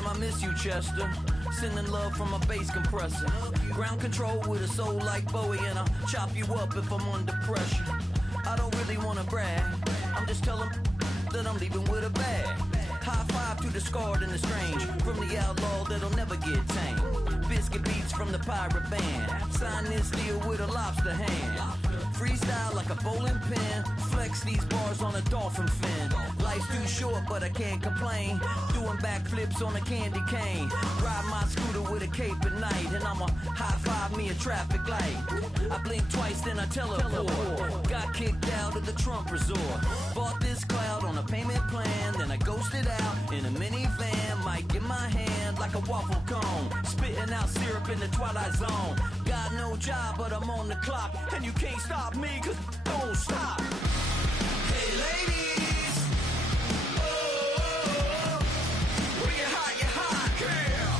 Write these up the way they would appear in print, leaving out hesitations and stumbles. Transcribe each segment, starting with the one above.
Damn, I miss you, Chester. Sending love from a bass compressor. Ground control with a soul like Bowie, and I'll chop you up if I'm under pressure. I don't really wanna brag, I'm just telling that I'm leaving with a bag. High five to the scarred and the strange, from the outlaw that'll never get tamed. Biscuit beats from the pirate band, sign this deal with a lobster hand. Freestyle like a bowling pin, flex these bars on a dolphin fin. Life's too short but I can't complain, doing backflips on a candy cane. Ride my scooter with a cape at night, and I'ma high five me a traffic light. I blink twice then I teleport, got kicked out of the Trump resort. Bought this cloud on a payment plan, then I ghosted out in a minivan. Mic in my hand like a waffle cone, spitting out syrup in the twilight zone. Got no job but I'm on the clock, and you can't stop me, cause don't stop. Hey ladies, oh, when you're hot, girl.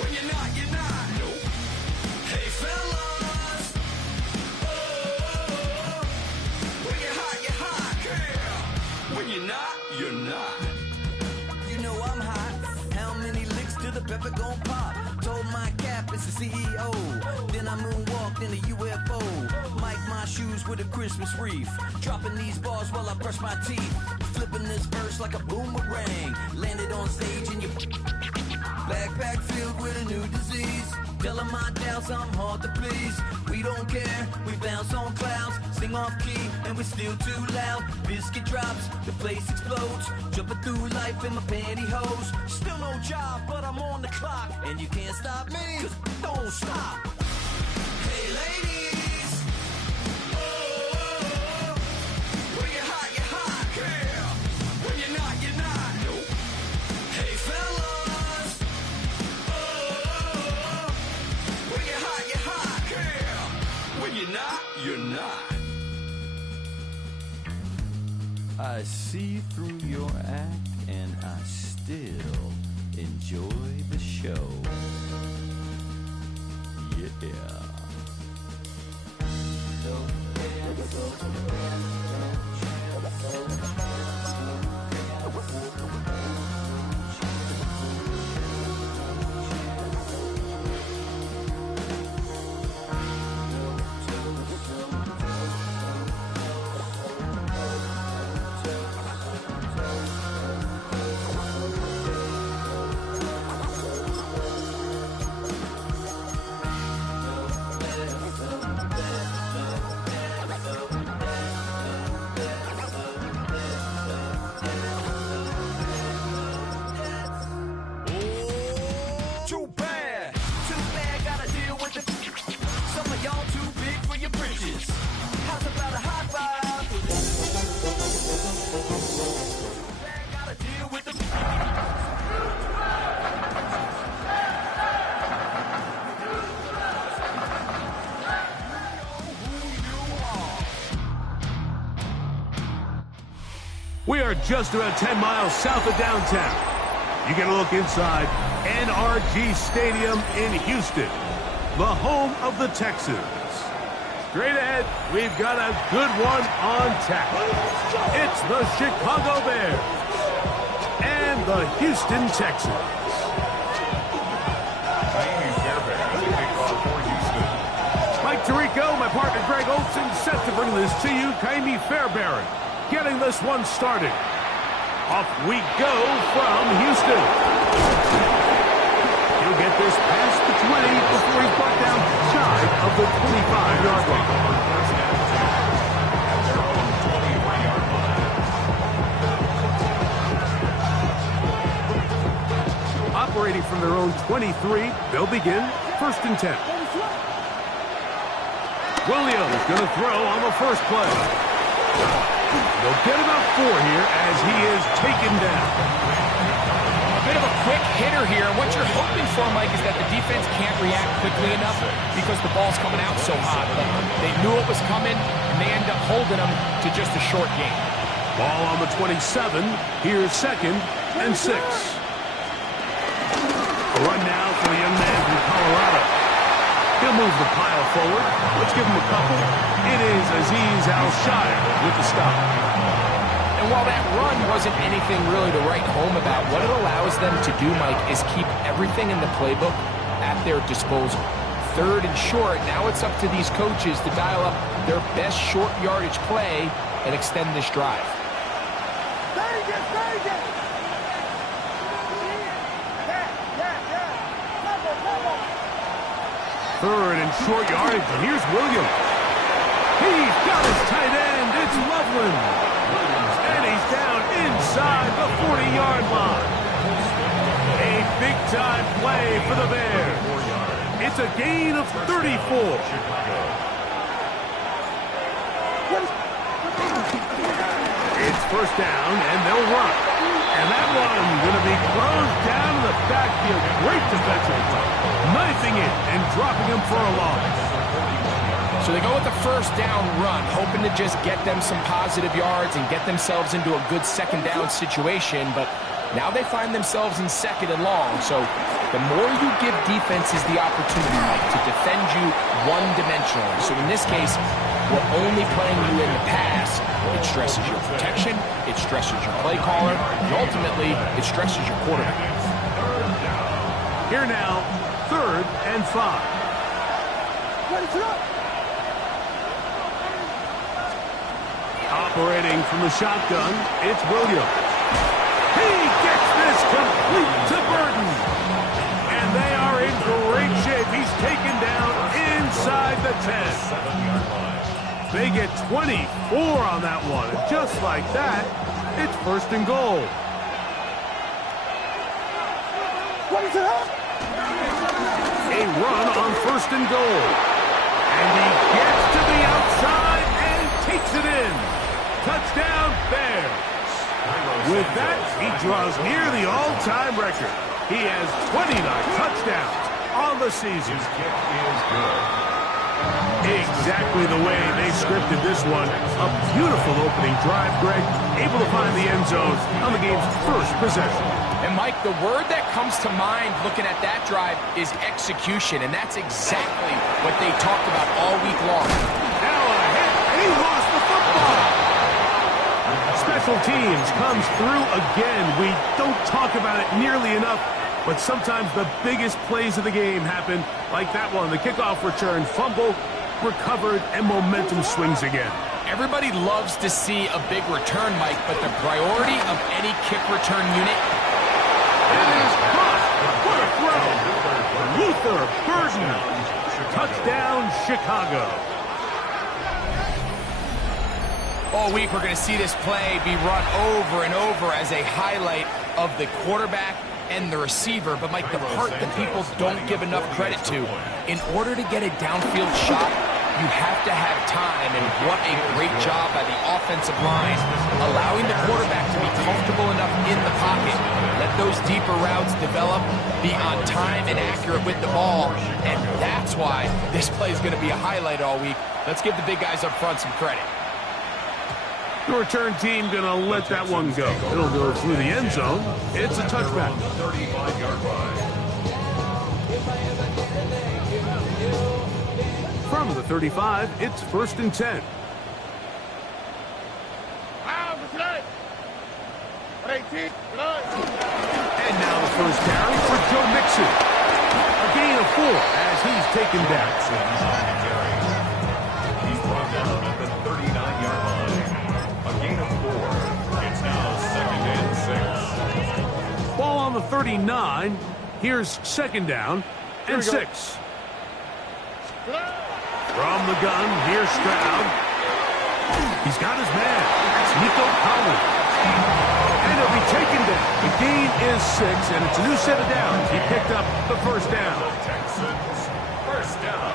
When you're not, you're not. Nope. Hey fellas, oh, when you're hot, girl. When you're not, you're not. You know I'm hot. How many licks till the pepper gon' pop? Told my cap it's the CEO. Then I moonwalked in a UFO. Mic my shoes with a Christmas wreath. Dropping these bars while I brush my teeth. Flipping this verse like a boomerang. Landed on stage in your backpack filled with a new disease. Telling my doubts I'm hard to please. We don't care, we bounce on clouds. Sing off key and we're still too loud. Biscuit drops, the place explodes. Jumping through life in my pantyhose. Still no job but I'm on the clock, and you can't stop me, cause don't stop. Hey ladies, oh, when you're hot, girl. When you're not, you're not. Nope. Hey fellas, oh, when you're hot, girl. When you're not, you're not. I see through your act, and I still enjoy the show. Yeah. We are just about 10 miles south of downtown. You get a look inside NRG Stadium in Houston, the home of the Texans. Straight ahead, we've got a good one on tap. It's the Chicago Bears and the Houston Texans. Mike Tirico, my partner Greg Olson, set to bring this to you. Kaimi Fairbairn getting this one started. Off we go from Houston. He'll get this past the 20 before he's brought down shy of the 25-yard line. Operating from their own 23, they'll begin 1st and 10. Williams going to throw on the first play. They'll get about 4 here as he is taken down. A bit of a quick hitter here. What you're hoping for, Mike, is that the defense can't react quickly enough because the ball's coming out so hot. But they knew it was coming, and they end up holding them to just a short game. Ball on the 27. Here's 2nd and 6. A run now for the young man from Colorado. He'll move the pile forward. Let's give him a couple. It is Azeez Al-Shire with the stop. And while that run wasn't anything really to write home about, what it allows them to do, Mike, is keep everything in the playbook at their disposal. Third and short, now it's up to these coaches to dial up their best short yardage play and extend this drive. Third and short yardage, and here's Williams. He's got his tight end. It's Loveland. And he's down inside the 40-yard line. A big-time play for the Bears. It's a gain of 34. It's first down, and they'll run. And that one going to be closed down in the backfield. Great defensive play. Knifing it and dropping him for a loss. So they go with the first down run, hoping to just get them some positive yards and get themselves into a good second down situation. But now they find themselves in second and long. So the more you give defenses the opportunity, Mike, to defend you one-dimensionally. So in this case, we're only playing you in the pass. It stresses your protection, it stresses your play caller, and ultimately, it stresses your quarterback. Here now, 3rd and 5. Operating from the shotgun, it's Williams. He gets this complete to Burton. And they are in great shape. He's taken down inside the 10. They get 24 on that one. And just like that, it's 1st and goal. A run on 1st and goal. And he gets to the outside and takes it in. Touchdown, Bears. With that, he draws near the all-time record. He has 29 touchdowns on the season. His kick is good. Exactly the way they scripted this one. A beautiful opening drive, Greg. Able to find the end zone on the game's first possession. And, Mike, the word that comes to mind looking at that drive is execution, and that's exactly what they talked about all week long. Now a hit, and he lost the football. Special teams comes through again. We don't talk about it nearly enough, but sometimes the biggest plays of the game happen like that one. The kickoff return, fumble, recovered, and momentum swings again. Everybody loves to see a big return, Mike, but the priority of any kick return unit... It is caught. What a throw. Luther Burden. Touchdown, Chicago. All week we're going to see this play be run over and over as a highlight of the quarterback and the receiver. But, Mike, the part that people don't give enough credit to, in order to get a downfield shot, you have to have time, and what a great job by the offensive line, allowing the quarterback to be comfortable enough in the pocket, let those deeper routes develop, be on time and accurate with the ball, and that's why this play is going to be a highlight all week. Let's give the big guys up front some credit. The return team going to let that one go. It'll go through the end zone. It's a touchback. 35-yard line. From the 35, it's 1st and 10. And now the first carry for Joe Mixon. A gain of 4 as he's taken down. He's brought down at the 39-yard line. A gain of 4. It's now 2nd and 6. Ball on the 39. Here's 2nd down and 6. From the gun, here's Stroud. He's got his man. It's Nico Collins. And he'll be taken down. The gain is 6, and it's a new set of downs. He picked up the first down. Texans, first down.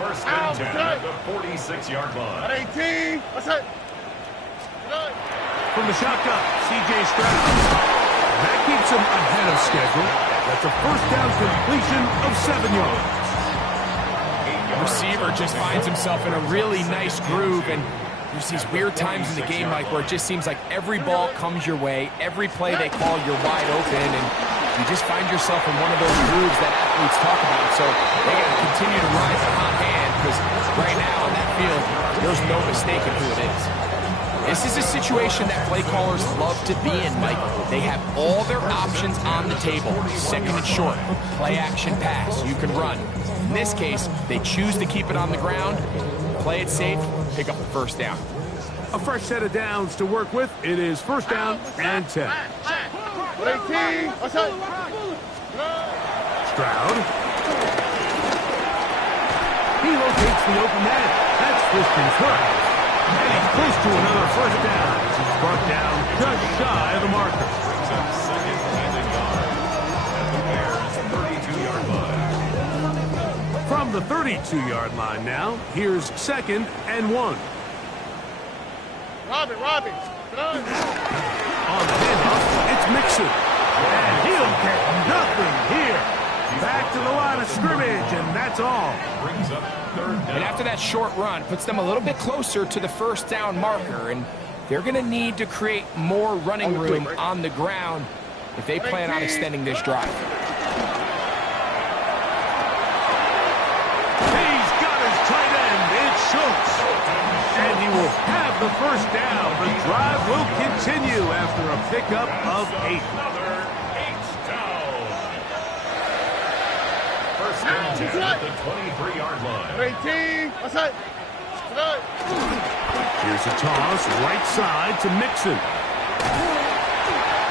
First and 10 at the 46-yard line. At 18. What's that? From the shotgun, C.J. Stroud. That keeps him ahead of schedule. That's a first down completion of 7 yards. Receiver just finds himself in a really nice groove, and there's these weird times in the game, Mike, where it just seems like every ball comes your way, every play they call, you're wide open, and you just find yourself in one of those grooves that athletes talk about. So they got to continue to ride the hot hand, because right now on that field, there's no mistaking who it is. This is a situation that play callers love to be in, Mike. They have all their options on the table. Second and short, play action pass, you can run. In this case, they choose to keep it on the ground, play it safe, pick up the first down. A fresh set of downs to work with. It is first down and 10. Stroud. He locates the open man. That's Christian's work. And he's close to another first down. He's brought down just shy of the marker. From the 32-yard line now, here's second and 1. Robbie. On the handoff, it's Mixon. And he'll get nothing here. Back to the line of scrimmage, and that's all. And after that short run, puts them a little bit closer to the first down marker, and they're going to need to create more running room on the ground if they plan on extending this drive. He's got his tight end. It's Schultz. And he will have the first down. The drive will continue after a pickup of 8. First down at the 23-yard line. Here's a toss, right side to Mixon.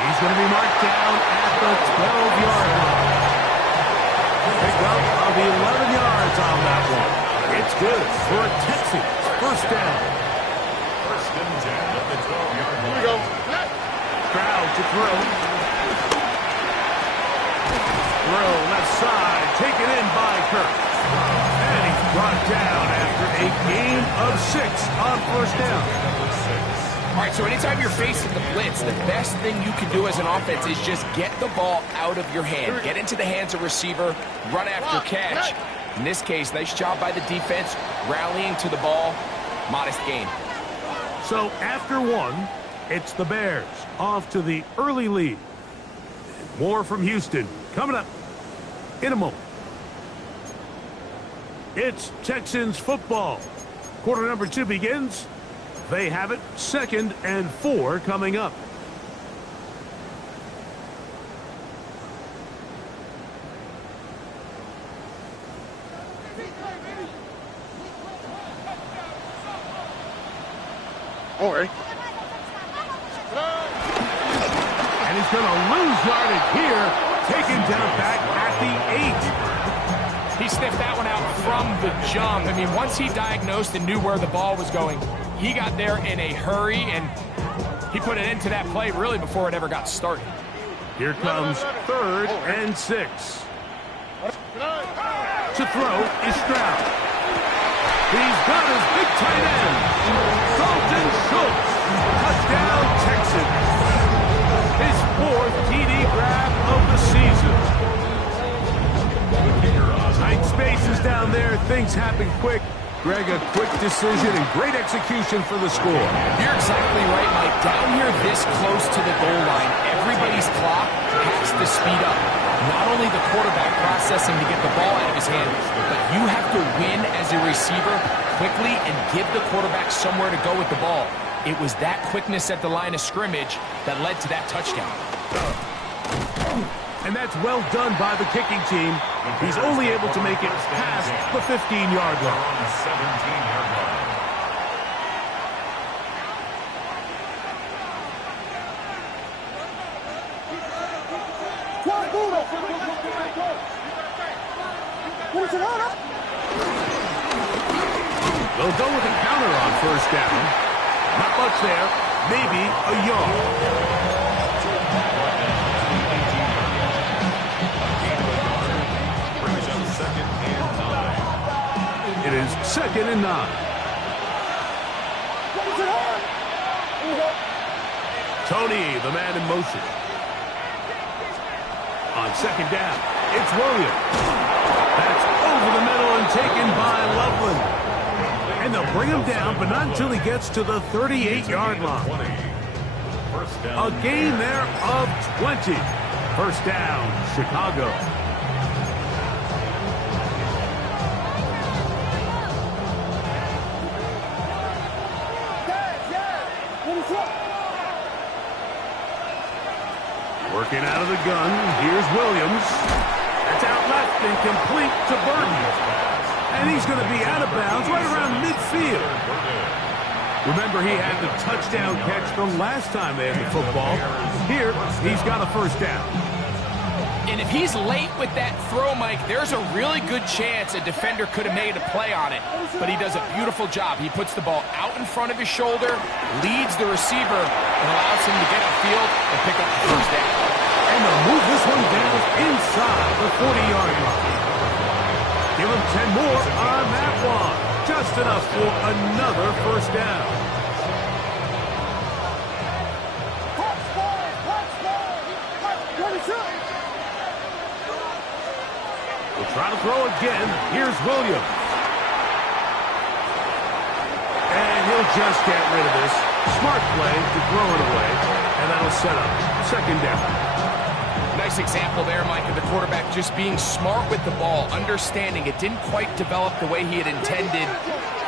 He's going to be marked down at the 12-yard line. Pick up of 11 yards on that one. It's good for a Texans first down. First and 10 at the 12-yard line. Here we go. Stroud to throw. Throw left side, taken in by Kirk. And he's brought down after a gain of 6 on first down. All right, so anytime you're facing the blitz, the best thing you can do as an offense is just get the ball out of your hand. Get into the hands of receiver, run after catch. In this case, nice job by the defense, rallying to the ball, modest gain. So after 1, it's the Bears off to the early lead. More from Houston coming up in a moment. It's Texans football. Quarter number 2 begins. They have it, second and 4 coming up. All right. And he's going to lose yardage here. Taken down back at the 8. He sniffed that one out from the jump. I mean, once he diagnosed and knew where the ball was going, he got there in a hurry, and he put it into that play really before it ever got started. Here comes third and 6. To throw is Stroud. He's got his big tight end, Dalton Schultz. Touchdown, Texans. His 4th TD grab of the season. Tight spaces down there. Things happen quick. Greg, a quick decision and great execution for the score. You're exactly right, Mike. Down here this close to the goal line, everybody's clock has to speed up. Not only the quarterback processing to get the ball out of his hand, but you have to win as a receiver quickly and give the quarterback somewhere to go with the ball. It was that quickness at the line of scrimmage that led to that touchdown. And that's well done by the kicking team. He's only able to make it past the 15-yard line. On the 17-yard line. They'll go with a counter on first down. Not much there. Maybe a yard. It is second and 9. Tony, the man in motion. On second down, it's Williams. That's over the middle and taken by Loveland. And they'll bring him down, but not until he gets to the 38-yard line. A gain there of 20. First down, Chicago. Working out of the gun. Here's Williams. That's out left and complete to Burton. And he's going to be out of bounds right around midfield. Remember, he had the touchdown catch the last time they had the football. Here, he's got a first down. And if he's late with that throw, Mike, there's a really good chance a defender could have made a play on it. But he does a beautiful job. He puts the ball out in front of his shoulder, leads the receiver, and allows him to get upfield and pick up the first down. And they'll move this one down inside the 40-yard line. Give him 10 more on that one. Just enough for another first down. We'll try to throw again. Here's Williams. And he'll just get rid of this. Smart play to throw it away. And that'll set up second down. Nice example there, Mike, of the quarterback just being smart with the ball, understanding it didn't quite develop the way he had intended.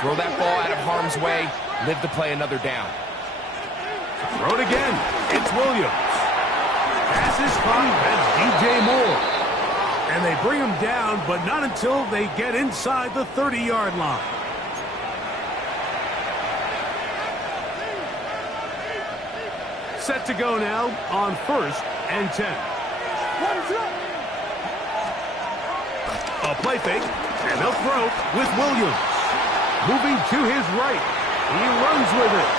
Throw that ball out of harm's way, live to play another down. Throw it again. It's Williams. Pass is from DJ Moore. And they bring him down, but not until they get inside the 30-yard line. Set to go now on 1st and 10. A play fake, and they'll throw with Williams. Moving to his right. He runs with it.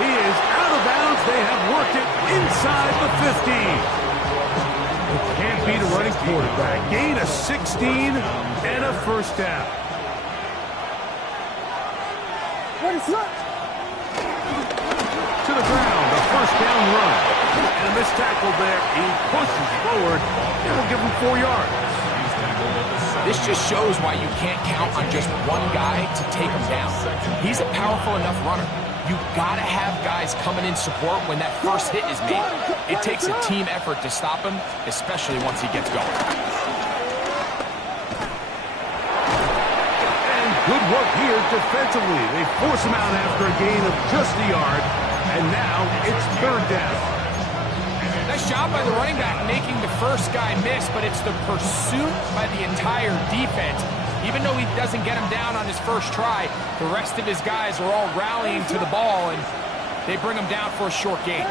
He is out of bounds. They have worked it inside the 15. It can't beat a running quarterback. Gain of 16 and a first down. To the ground, a first down run. And this tackle there, he pushes forward. It will give him 4 yards. This just shows why you can't count on just one guy to take him down. He's a powerful enough runner. You gotta have guys coming in support when that first hit is made. It takes a team effort to stop him, especially once he gets going. And good work here defensively. They force him out after a gain of just a yard, and now it's third down. Nice job by the running back making the first guy miss, but it's the pursuit by the entire defense. Even though he doesn't get him down on his first try, the rest of his guys are all rallying to the ball, and they bring him down for a short gain.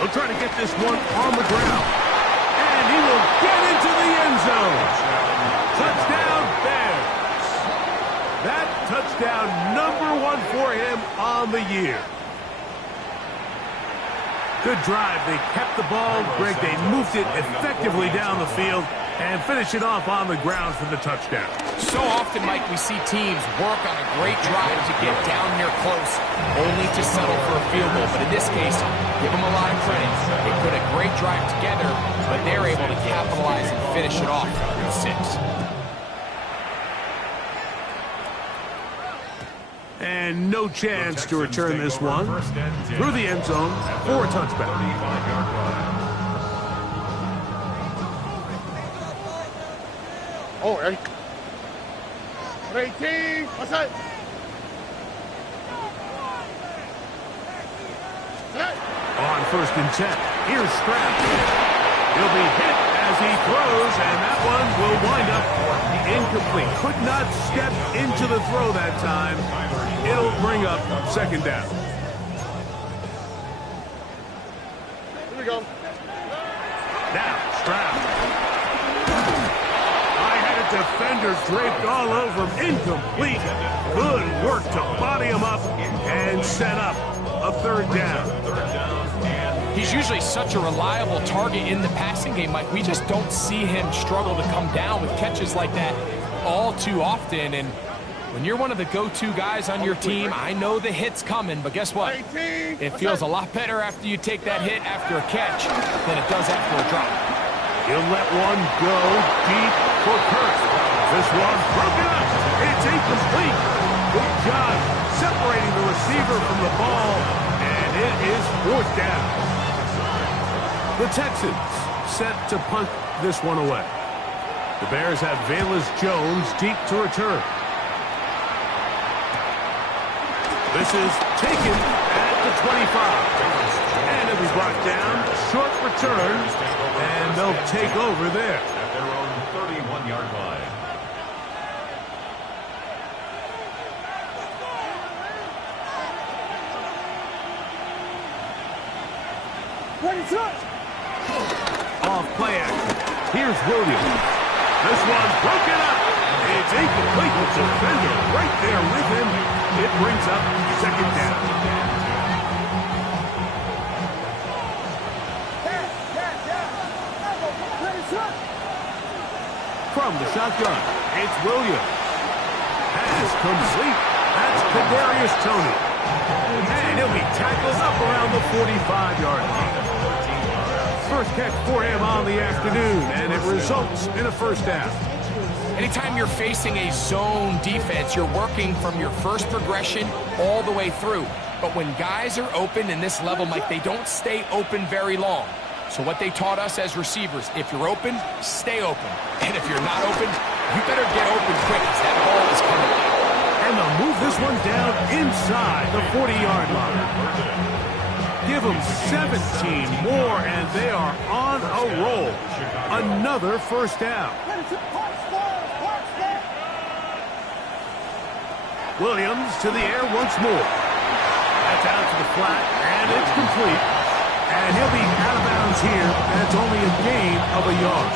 They'll try to get this one on the ground. And he will get into the end zone. Touchdown, Bears. That touchdown #1 for him on the year. Good drive. They kept the ball. Greg, they moved it effectively down the field and finish it off on the ground for the touchdown. So often, Mike, we see teams work on a great drive to get down here close, only to settle for a field goal. But in this case, give them a lot of credit. They put a great drive together, but they're able to capitalize and finish it off with 6. And no chance to return this one through the end zone for a touchback. Oh, ready? 18, what's that? On 1st and 10, here's Stroud. He'll be hit as he throws, and that one will wind up incomplete. Could not step into the throw that time. It'll bring up second down. Here we go. Now, Stroud. High-headed defender draped all over him. Incomplete. Good work to body him up and set up a third down. He's usually such a reliable target in the passing game, Mike. We just don't see him struggle to come down with catches like that all too often. And when you're one of the go-to guys on your team, I know the hit's coming, but guess what? It feels a lot better after you take that hit after a catch than it does after a drop. He'll let one go deep for Kirk. This one broken up. It's incomplete. Good job separating the receiver from the ball, and it is 4th down. The Texans set to punt this one away. The Bears have Velus Jones deep to return. This is taken at the 25. And it'll be brought down. Short return. And they'll take over there. At their own 31-yard line. Off play action. Here's Williams. This one's broken up. It's incomplete. The defender right there with him. It brings up second down. From the shotgun, it's Williams. Pass complete. That's Kadarius Toney. And he'll be tackled up around the 45-yard line. First catch for him on the afternoon, and it results in a first down. Anytime you're facing a zone defense, you're working from your first progression all the way through. But when guys are open in this level, Mike, they don't stay open very long. So what they taught us as receivers, if you're open, stay open. And if you're not open, you better get open quick because that ball is coming. And they'll move this one down inside the 40-yard line. Give them 17 more, and they are on a roll. Another first down. Williams to the air once more. That's out to the flat, and it's complete. And he'll be out of bounds here. That's only a gain of a yard.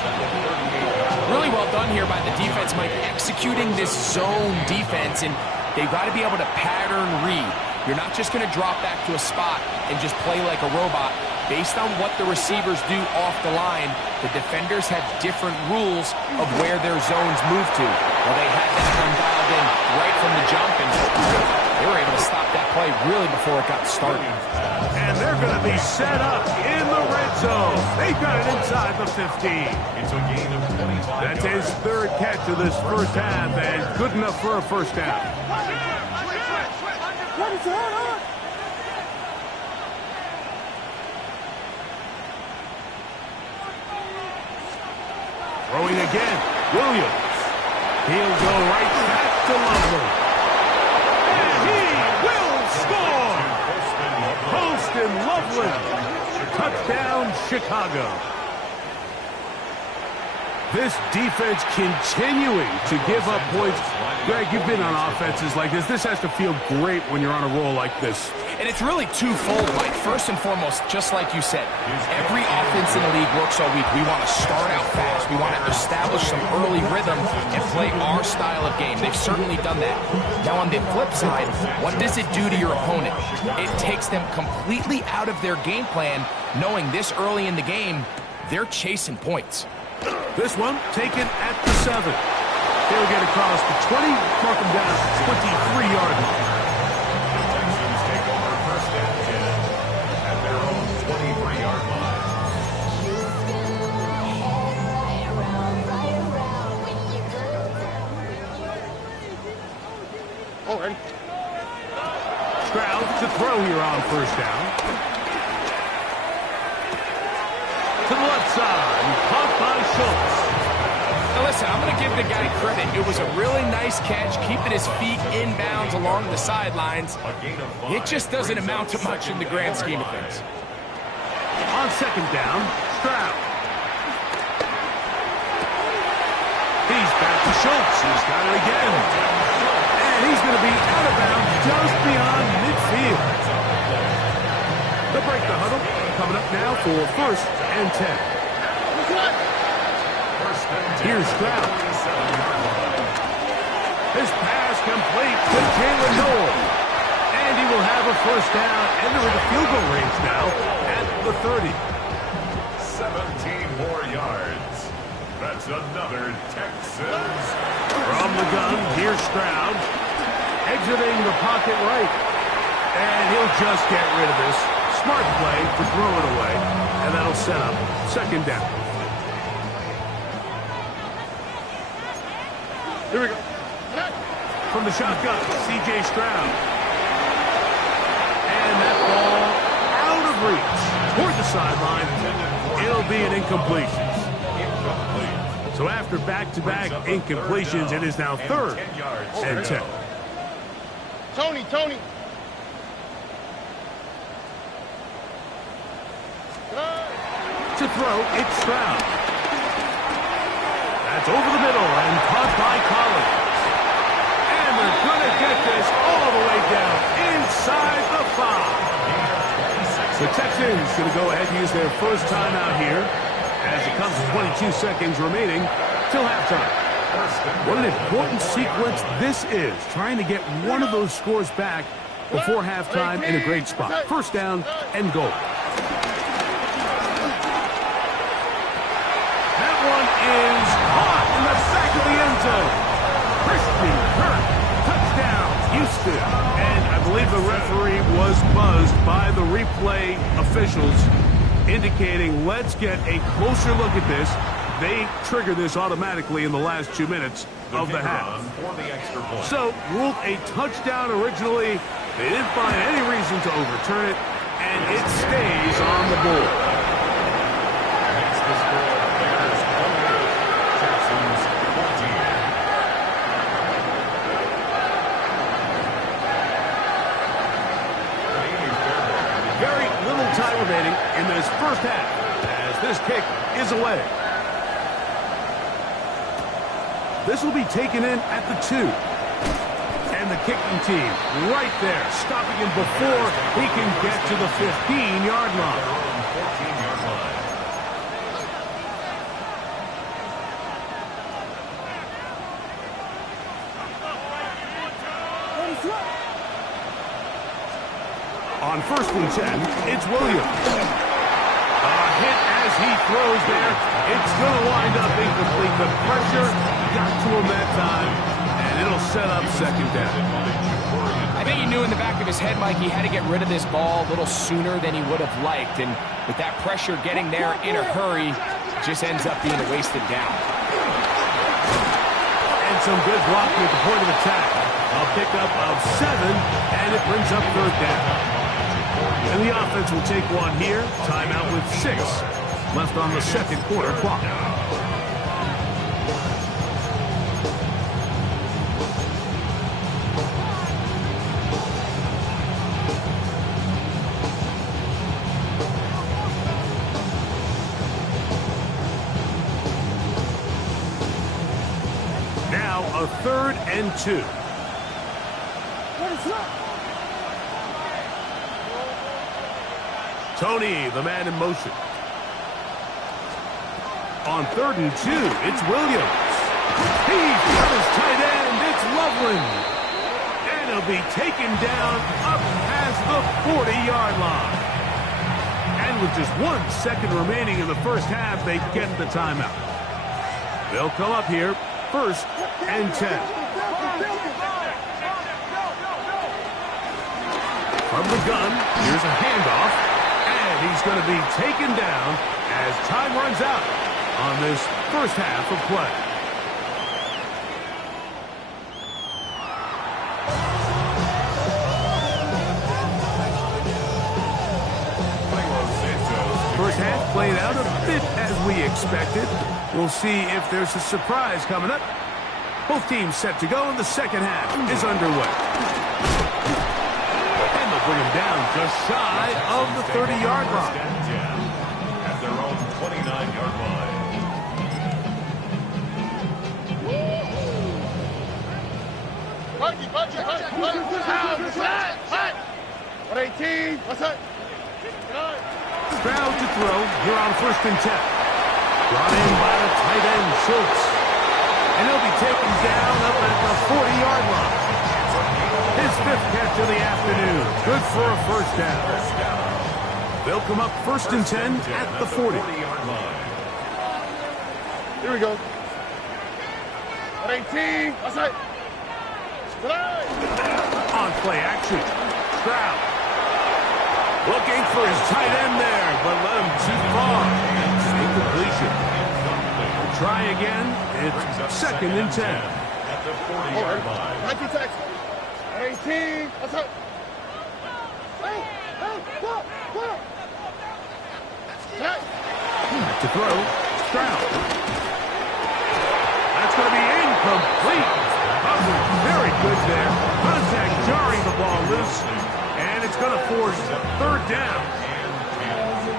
Really well done here by the defense, Mike, executing this zone defense, and they've got to be able to pattern read. You're not just going to drop back to a spot and just play like a robot. Based on what the receivers do off the line, the defenders have different rules of where their zones move to. Well, they had that one dialed in right from the jump, and they were able to stop that play really before it got started. And they're going to be set up in the red zone. They've got it inside the 15. It's a gain of 25 That's yards. his third catch of this first half, and good enough for a first down. Throwing again, Williams. He'll go right back to Loveland. And he will score! Poston Loveland. Touchdown, Chicago. This defense continuing to give up points. Greg, you've been on offenses like this. This has to feel great when you're on a roll like this. And it's really twofold, Mike. First and foremost, just like you said, every offense in the league works all week. We want to start out fast. We want to establish some early rhythm and play our style of game. They've certainly done that. Now, on the flip side, what does it do to your opponent? It takes them completely out of their game plan, knowing this early in the game, they're chasing points. This one taken at the 7. He'll get across the 20, mark him down at the 23-yard line. Texans take over first and 10 at their own 23-yard line. Oh, ready? Stroud to throw here on first down. To the left side, caught by Schultz. Now listen, I'm going to give the guy credit. It was a really nice catch, keeping his feet inbounds along the sidelines. A gain of 5. It just doesn't amount to much in the grand scheme of things. On second down, Stroud. He's back to Schultz. He's got it again. And he's going to be out of bounds just beyond midfield. They'll break the huddle. Coming up now for first and 10. Here's Stroud. His pass complete to Jalen Noel. And he will have a first down, entering the field goal range now at the 30. 17 more yards. That's another Texans. From the gun, here's Stroud. Exiting the pocket right. And he'll just get rid of this. Smart play to throw it away. And that'll set up second down. Here we go. From the shotgun, C.J. Stroud. And that ball out of reach toward the sideline. It'll be an incompletion. So after back-to-back incompletions, it is now third and 10. Tony. To throw, it's Stroud. That's over the middle and caught by Collins. And they're going to get this all the way down inside the 5. The Texans going to go ahead and use their first timeout here as it comes to 22 seconds remaining till halftime. What an important sequence this is, trying to get one of those scores back before halftime in a great spot. First down and goal. That one is caught in the back of the end zone. Christian Kirk, touchdown, Houston. And I believe the referee was buzzed by the replay officials, indicating let's get a closer look at this. They trigger this automatically in the last 2 minutes of the half. So, ruled a touchdown originally. They didn't find any reason to overturn it, and it stays on the board. Makes the score Bears 28, Texans 14. Very little time remaining in this first half as this kick is away. This will be taken in at the 2. And the kicking team right there, stopping him before he can get to the 15-yard line. 14-yard line. On 1st and 10, it's Williams. A hit as he throws there. It's going to wind up incomplete. The pressure got to him that time, and it'll set up second down. I think he knew in the back of his head, Mike, he had to get rid of this ball a little sooner than he would have liked. And with that pressure getting there in a hurry, it just ends up being a wasted down. And some good blocking at the point of attack. A pickup of 7, and it brings up 3rd down. And the offense will take one here. Timeout with 6 left on the second quarter clock. Now a 3rd and 2. Tony, the man in motion. On 3rd and 2, it's Williams. He's got his tight end. It's Loveland. And he'll be taken down up past the 40-yard line. And with just 1 second remaining in the first half, they get the timeout. They'll come up here, 1st and 10. From the gun, here's a handoff. He's going to be taken down as time runs out on this first half of play. First half played out a bit as we expected. We'll see if there's a surprise coming up. Both teams set to go, and the second half is underway. Bring him down just shy of the 30-yard line. At their own 29-yard line. What 18? What's that? Stroud to throw here on 1st and 10. Brought in by the tight end, Schultz. And he'll be taken down up at the 40-yard line. His 5th catch of the afternoon. Good for a first down. They'll come up 1st and 10 at the 40. Here we go. 18. What's that? On play action. Stroud. Looking for his tight end there, but let him too far. Incompletion. Try again. It's 2nd and 10. At the 40-yard line. 18. What's up? To throw. Stroud. That's going to be incomplete. Very good there. Contact jarring the ball loose. And it's going to force 3rd down.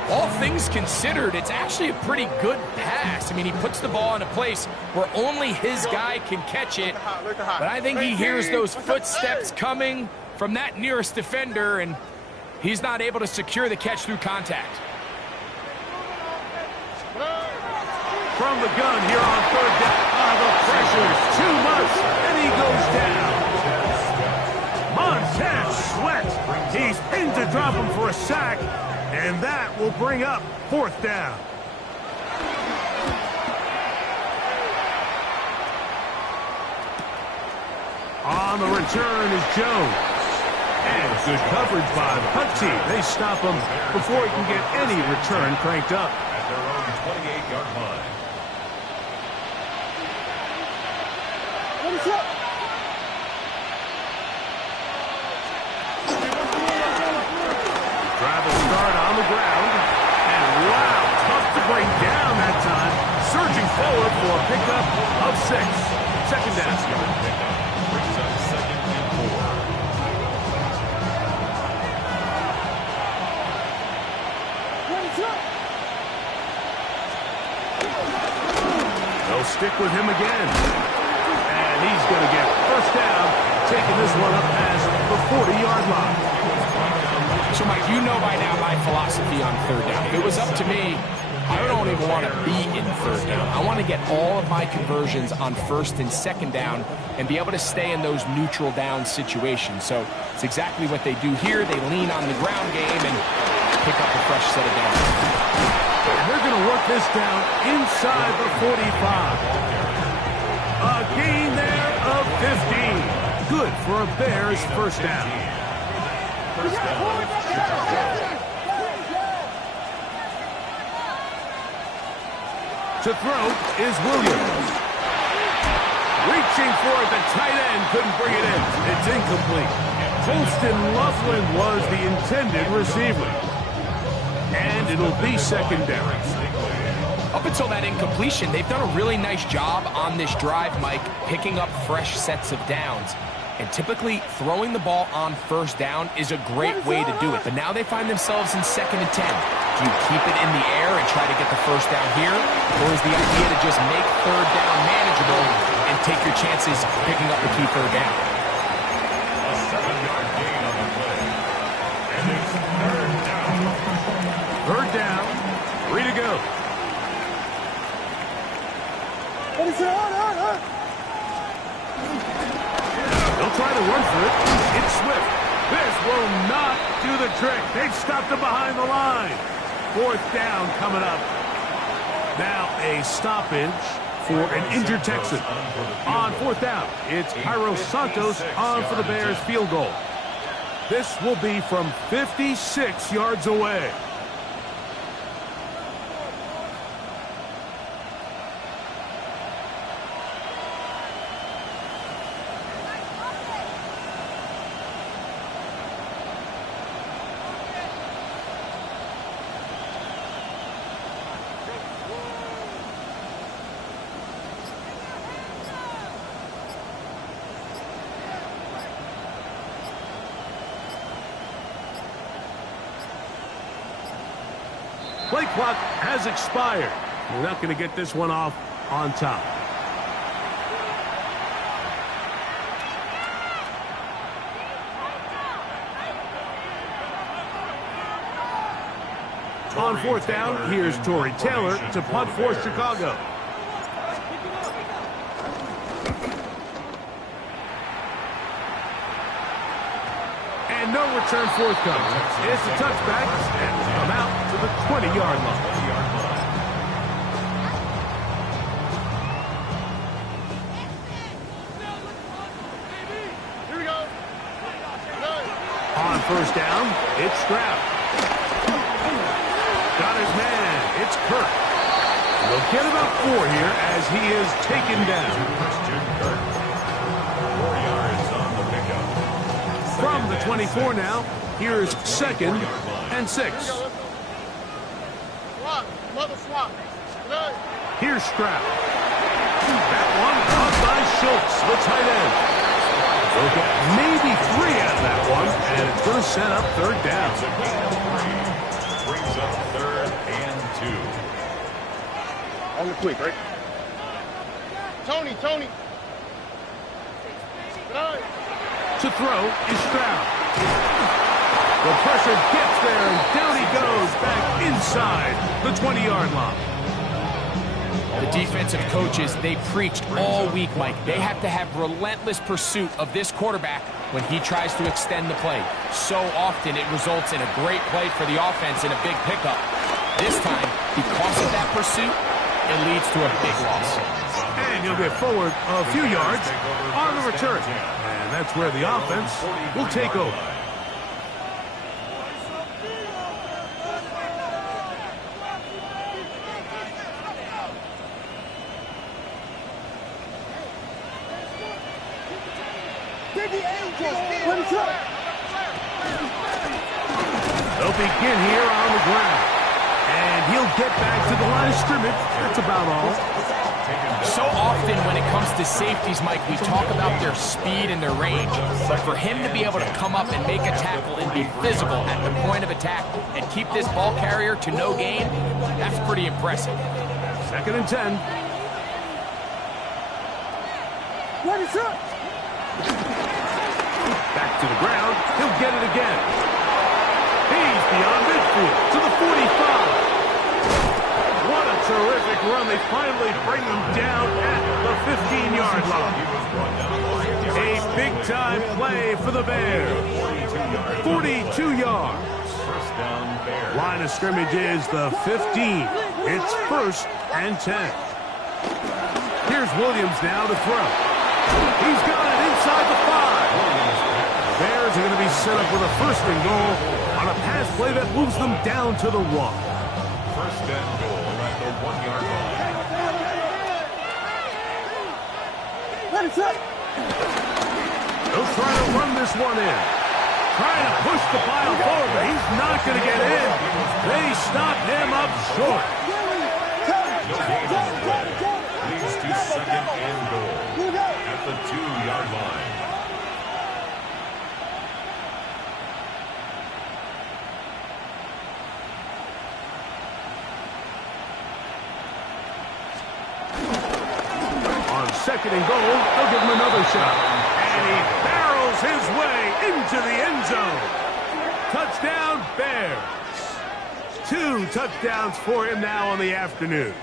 all things considered, it's actually a pretty good pass. I mean, he puts the ball in a place where only his guy can catch it. But I think he hears those footsteps coming from that nearest defender, and he's not able to secure the catch through contact. From the gun here on third down. The pressure's too much, and he goes down. Montez Sweat. He's pinned to drop him for a sack, and that will bring up fourth down. On the return is Jones. And good coverage by the punt team. They stop him before he can get any return cranked up. At their own 28-yard line. Drive a start on the ground. And wow, tough to bring down that time. Surging forward for a pickup of 6. Second down. Brings up 2nd and 4. They'll stick with him again. And he's going to get first down, taking this one up past the 40-yard line. So, Mike, you know by now my philosophy on third down. If it was up to me, I don't even want to be in third down. I want to get all of my conversions on first and second down and be able to stay in those neutral down situations. So it's exactly what they do here. They lean on the ground game and pick up a fresh set of downs. And they're going to work this down inside the 45. A gain there of 15. Good for a Bears first down. To throw is Williams. Reaching for it, the tight end couldn't bring it in. It's incomplete. Holston Loughlin was the intended receiver. And it'll be second down. Up until that incompletion, they've done a really nice job on this drive, Mike, picking up fresh sets of downs. And typically, throwing the ball on first down is a great way to do it. But now they find themselves in 2nd and 10. Do you keep it in the air and try to get the first down here? Or is the idea to just make third down manageable and take your chances picking up the key third down? A 7-yard gain on the play. And it's third down. Third down. 3 to go. They'll try to run for it. It's Swift. This will not do the trick. They've stopped him behind the line. Fourth down coming up. Now a stoppage for an injured Texan. On fourth down, it's Cairo Santos on for the Bears field goal. This will be from 56 yards away. Play clock has expired. We're not going to get this one off on top. On fourth down, here's Torrey Taylor to punt for Chicago. And no return forthcoming. It's a touchback, and will come out to the 20-yard line. Here we go. On first down, it's Stroud. Got his man. It's Kirk. They'll get about 4 here as he is taken down. Christian Kirk. 4 yards on the pickup. From the 24 now, here's 2nd and 6. Swap. Mother swap. Good. Here's Stroud. That one caught by Schultz, the tight end. They'll get maybe 3 out of that one, and it's going to set up third down. Brings up third 2. On the quick, right? Tony. Good. To throw is Stroud. The pressure gets there, and down he goes back inside the 20-yard line. The defensive coaches, they preached all week, Mike. They have to have relentless pursuit of this quarterback when he tries to extend the play. So often it results in a great play for the offense and a big pickup. This time, because of that pursuit, it leads to a big loss. And he'll get forward a few yards on the return. And that's where the offense will take over. They'll begin here on the ground. And he'll get back to the line of scrimmage. That's about all. So often when it comes to safeties, Mike, we talk about their speed and their range. But for him to be able to come up and make a tackle and be physical at the point of attack and keep this ball carrier to no gain, that's pretty impressive. 2nd and 10. What is up? Back to the ground. He'll get it again. He's beyond midfield to the 45. What a terrific run. They finally bring him down at the 15-yard line. A big-time play for the Bears. 42 yards. Line of scrimmage is the 15. It's 1st and 10. Here's Williams now to throw. He's got it inside the 5. The Bears are going to be set up with a 1st and goal on a pass play that moves them down to the 1. 1st and goal at the 1-yard line. They'll try to run this one in. Trying to push the pile forward, but he's not going to get in. They stop him up short. No gain on the play. Leads to 2nd and goal at the 2-yard line. On 2nd and goal, they'll give him another shot. And he barrels his way into the end zone. Touchdown, Bears. 2 touchdowns for him now on the afternoon.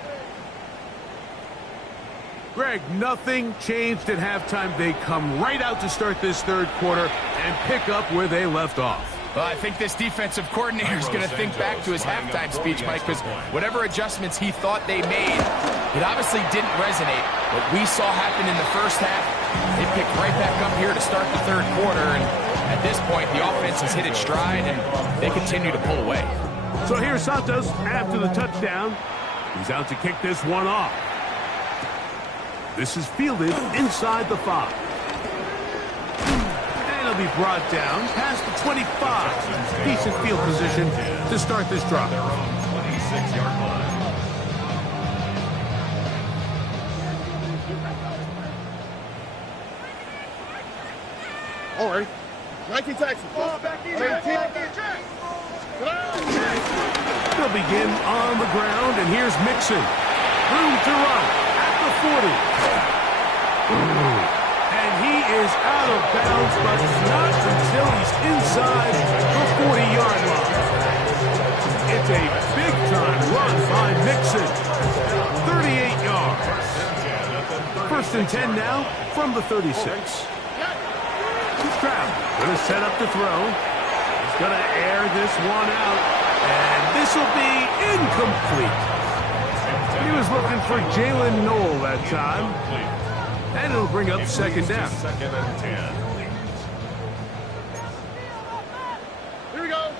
Greg, nothing changed at halftime. They come right out to start this 3rd quarter and pick up where they left off. Well, I think this defensive coordinator is going to think back to his halftime speech, Mike, because whatever adjustments he thought they made, it obviously didn't resonate. What we saw happen in the 1st half, they picked right back up here to start the 3rd quarter, and at this point, the offense has hit its stride, and they continue to pull away. So here's Santos after the touchdown. He's out to kick this one off. This is fielded inside the 5. And he'll be brought down past the 25. Decent field position to start this drive. 26-yard line. All right. 19 Texas. They'll begin on the ground, and here's Mixon. Room to run at the 40. And he is out of bounds, but not until he's inside the 40-yard line. It's a big-time run by Mixon. 38 yards. 1st and 10 now from the 36. Stroud going to set up to throw. He's going to air this one out. And this will be incomplete. He was looking for Jalen Noel that time. And it'll bring up 2nd down. 2nd and 10. Here we go.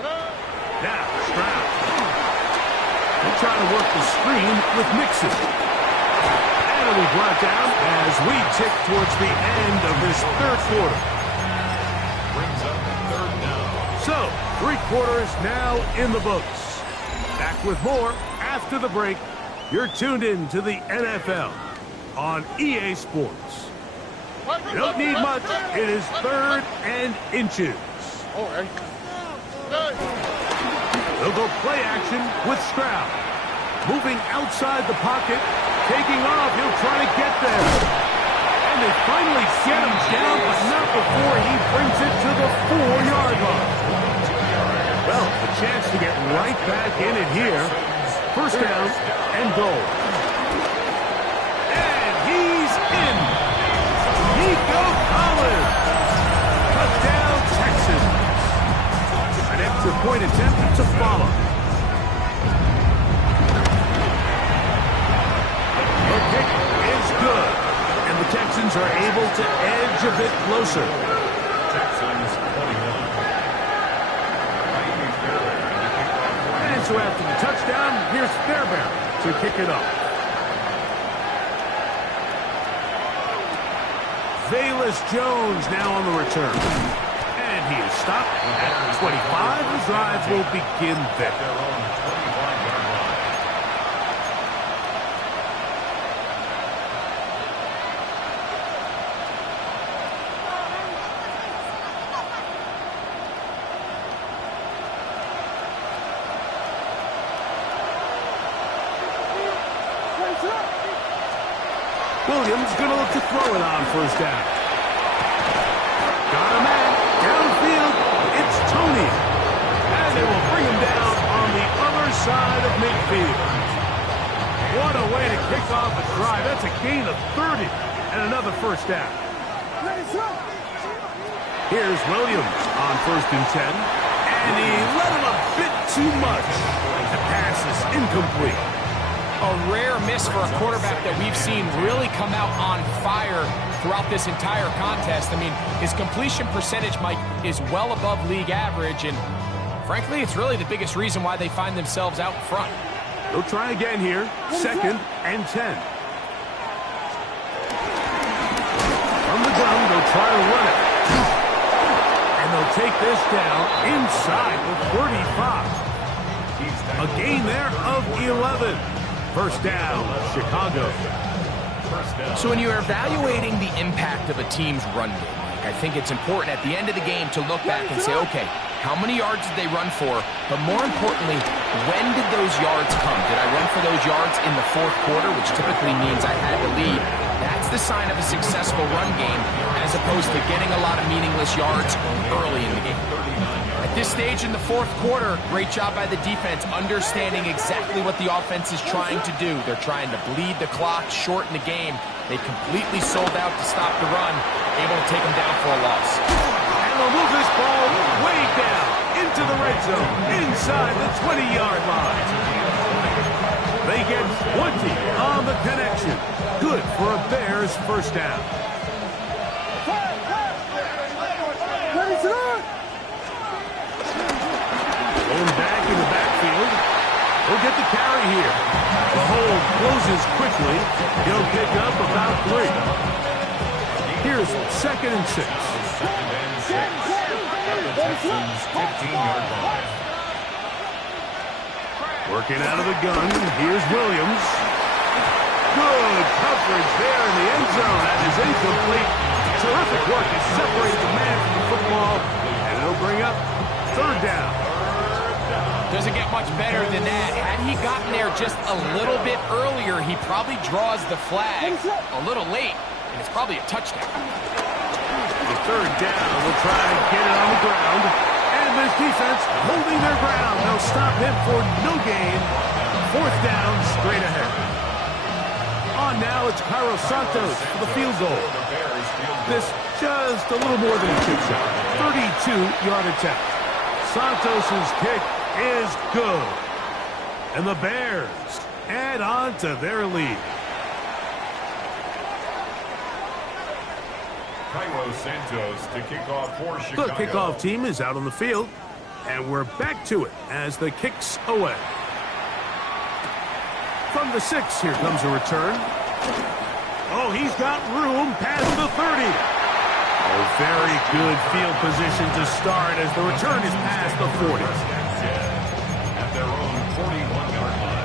Now, Stroud. He'll try to work the screen with Mixon. And it'll be brought down as we tick towards the end of this 3rd quarter. Brings up 3rd down. So, 3 quarters now in the books. Back with more after the break. You're tuned in to the NFL on EA Sports. You don't need much. It is 3rd and inches. All right. The They'll go play action with Stroud. Moving outside the pocket, taking off. He'll try to get there. And they finally get him down, but not before he brings it to the 4-yard line. Well, a chance to get right back in it here. First down and goal. And he's in. Nico Collins. Touchdown, Texans. An extra point attempt to follow. The kick is good. And the Texans are able to edge a bit closer. Texans 21. And so after the touchdown, here's Fairbairn to kick it off. Velus Jones now on the return. And he is stopped at 25. The drive will begin there. Their own 25-yard line. Williams going to look to throw it on first down. Got him at downfield. It's Tony. And they will bring him down on the other side of midfield. What a way to kick off a drive. That's a gain of 30 and another first down. Here's Williams on 1st and 10. And he let him a bit too much. The pass is incomplete. A rare miss for a quarterback that we've seen really come out on fire throughout this entire contest. I mean, his completion percentage, Mike, is well above league average, and frankly, it's really the biggest reason why they find themselves out front. They'll try again here. 2nd and 10. From the gun, they'll try to run it. And they'll take this down inside the 35. A gain there of 11. First down, Chicago. So when you're evaluating the impact of a team's run game, Mike, I think it's important at the end of the game to look back and say, okay, how many yards did they run for? But more importantly, when did those yards come? Did I run for those yards in the 4th quarter, which typically means I had the lead? That's the sign of a successful run game, as opposed to getting a lot of meaningless yards early in the game. At this stage in the 4th quarter, great job by the defense, understanding exactly what the offense is trying to do. They're trying to bleed the clock, shorten the game. They completely sold out to stop the run, able to take them down for a loss. And they'll move this ball way down into the red zone, inside the 20-yard line. They get 20 on the connection. Good for a Bears first down. Going back in the backfield. He'll get the carry here. The hold closes quickly. He'll pick up about 3. Here's 2nd and 6. 2nd and 6. At the Texans' 15-yard line. Working out of the gun. Here's Williams. Good coverage there in the end zone. That is incomplete. Terrific work to separate the man from the football. And it'll bring up 3rd down. Doesn't get much better than that. Had he gotten there just a little bit earlier, he probably draws the flag a little late, and it's probably a touchdown. The 3rd down will try and get it on the ground. And this defense holding their ground. They'll stop him for no gain. 4th down, straight ahead. On now, it's Cairo Santos for the field goal. This just a little more than a chip shot. 32-yard attempt. Santos' kick is good. And the Bears add on to their lead. Cairo Santos to kick off for Chicago. The kickoff team is out on the field. And we're back to it as the kick's away. From the 6, here comes a return. Oh, he's got room past the 30. Oh, very good field position to start as the return is past the 40. At their own 41-yard line.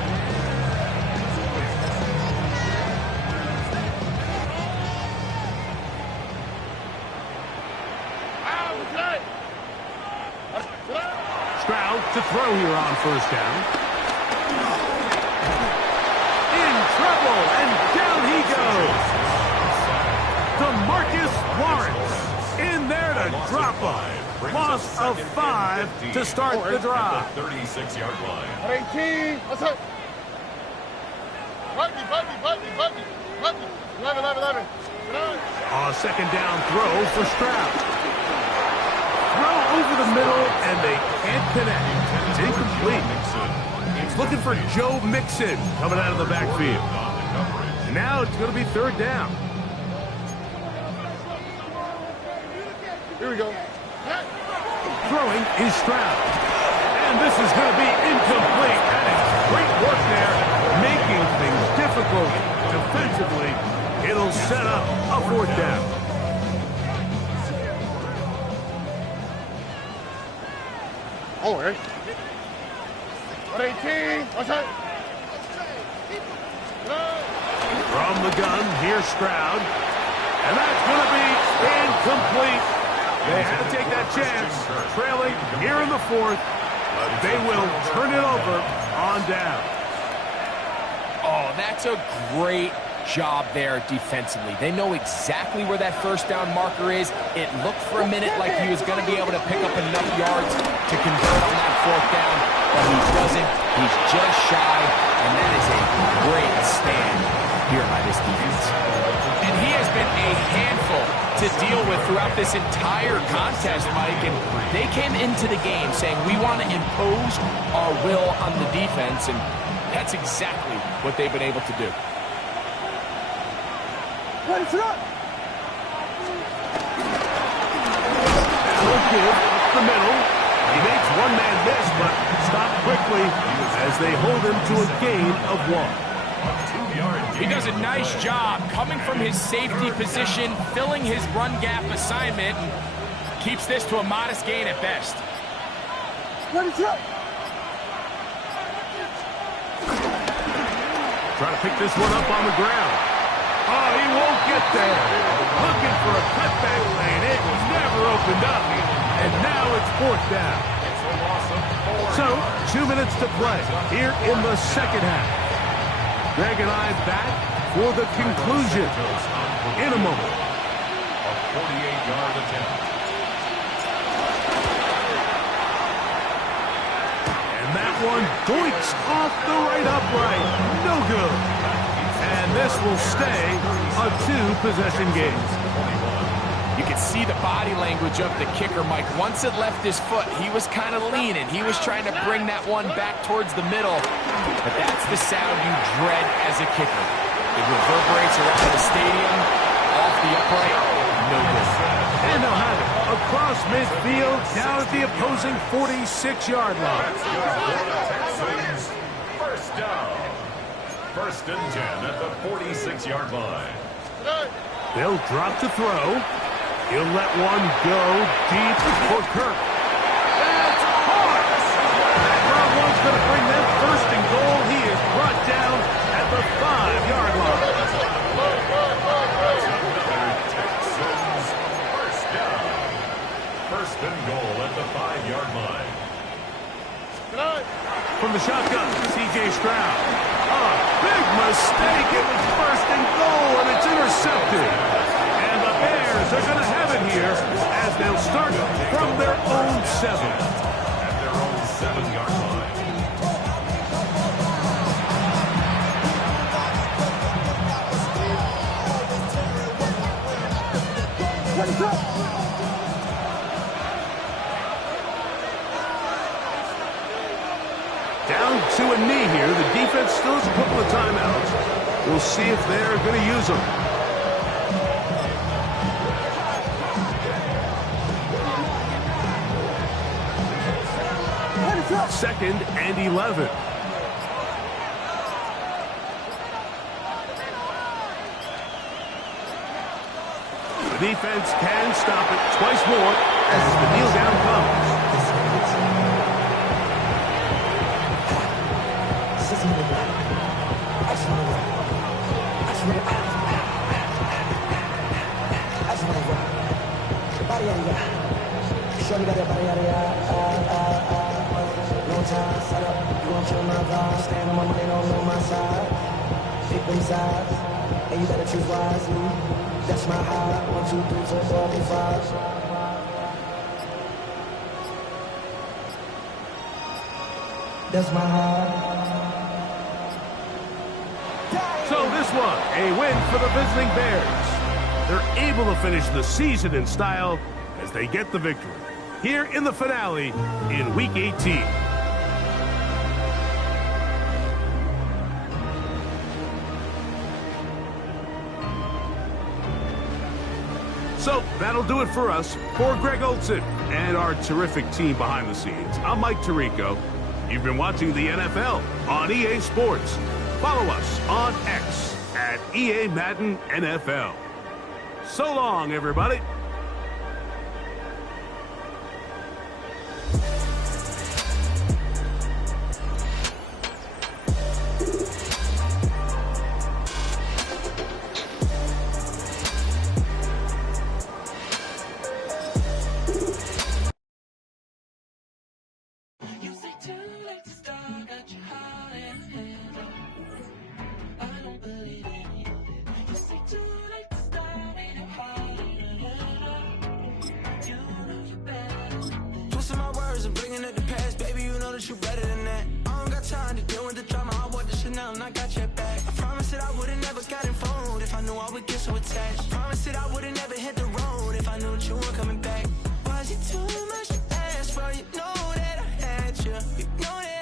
Stroud to throw here on first down. In trouble, and down he goes. DeMarcus Lawrence in there to drop him. Loss of 5 to start the drive. 36-yard line. 18. What's up? Button. 11. On a second down throw for Stroud. Throw over the middle, and they can't connect. It's incomplete. He's looking for Joe Mixon coming out of the backfield. And now it's going to be third down. Here we go. Throwing is Stroud. And this is going to be incomplete. And it's great work there, making things difficult defensively. It'll set up a fourth down. All right. 18. What's up? From the gun, here's Stroud. And that's going to be incomplete. They had to take that chance. Trailing here in the fourth. They will turn it over on down. Oh, that's a great job there defensively. They know exactly where that first down marker is. It looked for a minute like he was going to be able to pick up enough yards to convert on that fourth down, but he doesn't. He's just shy, and that is a great stand here by this defense. And he has been a handful to deal with throughout this entire contest, Mike, and they came into the game saying, we want to impose our will on the defense, and that's exactly what they've been able to do. That'll give up the middle. He makes one man miss, but stopped quickly as they hold him to a gain of 1. He does a nice job coming from his safety position, filling his run gap assignment, and keeps this to a modest gain at best. Trying to pick this one up on the ground. Oh, he won't get there. Looking for a cutback lane. It never opened up. And now it's fourth down. So, 2 minutes to play here in the second half. Greg and I back for the conclusion in a moment. A 48-yard attempt. And that one doinks off the right upright. No good. And this will stay a 2-possession game. You can see the body language of the kicker, Mike. Once it left his foot, he was kind of leaning. He was trying to bring that one back towards the middle. But that's the sound you dread as a kicker. It reverberates around the stadium, off the upright, no good. And they'll have it across midfield, down at the opposing 46-yard line. First down. First and 10 at the 46-yard line. They'll drop to throw. He'll let one go deep for Kirk. That's hard. That round one's going to bring them first and goal. He is brought down at the 5-yard line. Texans first down. First and goal at the 5-yard line. From the shotgun, C.J. Stroud. Big mistake. It was first and goal, and it's intercepted. And the Bears are going to have it here as they'll start from their own 7. At their own 7-yard line. Down to a knee here. The defense still has a couple of timeouts. We'll see if they're going to use them. Second and 11. The defense can stop it twice more as the kneel down comes. ties. Set up, you gon' kill my vibe. Stand on my money, don't on my side. Pick them sides, and you better choose wisely. That's my high. 1, 2, 3, 4, 5. That's my high. So this one, a win for the visiting Bears. They're able to finish the season in style as they get the victory here in the finale in Week 18. So that'll do it for us. For Greg Olson and our terrific team behind the scenes, I'm Mike Tirico. You've been watching the NFL on EA Sports. Follow us on X at EA Madden NFL. So long, everybody. And bringing up the past, baby, you know that you better than that. I don't got time to deal with the drama. I want the Chanel and I got your back. I promise that I would've never gotten phoned if I knew I would get so attached. I promise that I would've never hit the road if I knew that you weren't coming back. Was it too much to ask for? You know that I had you. You know that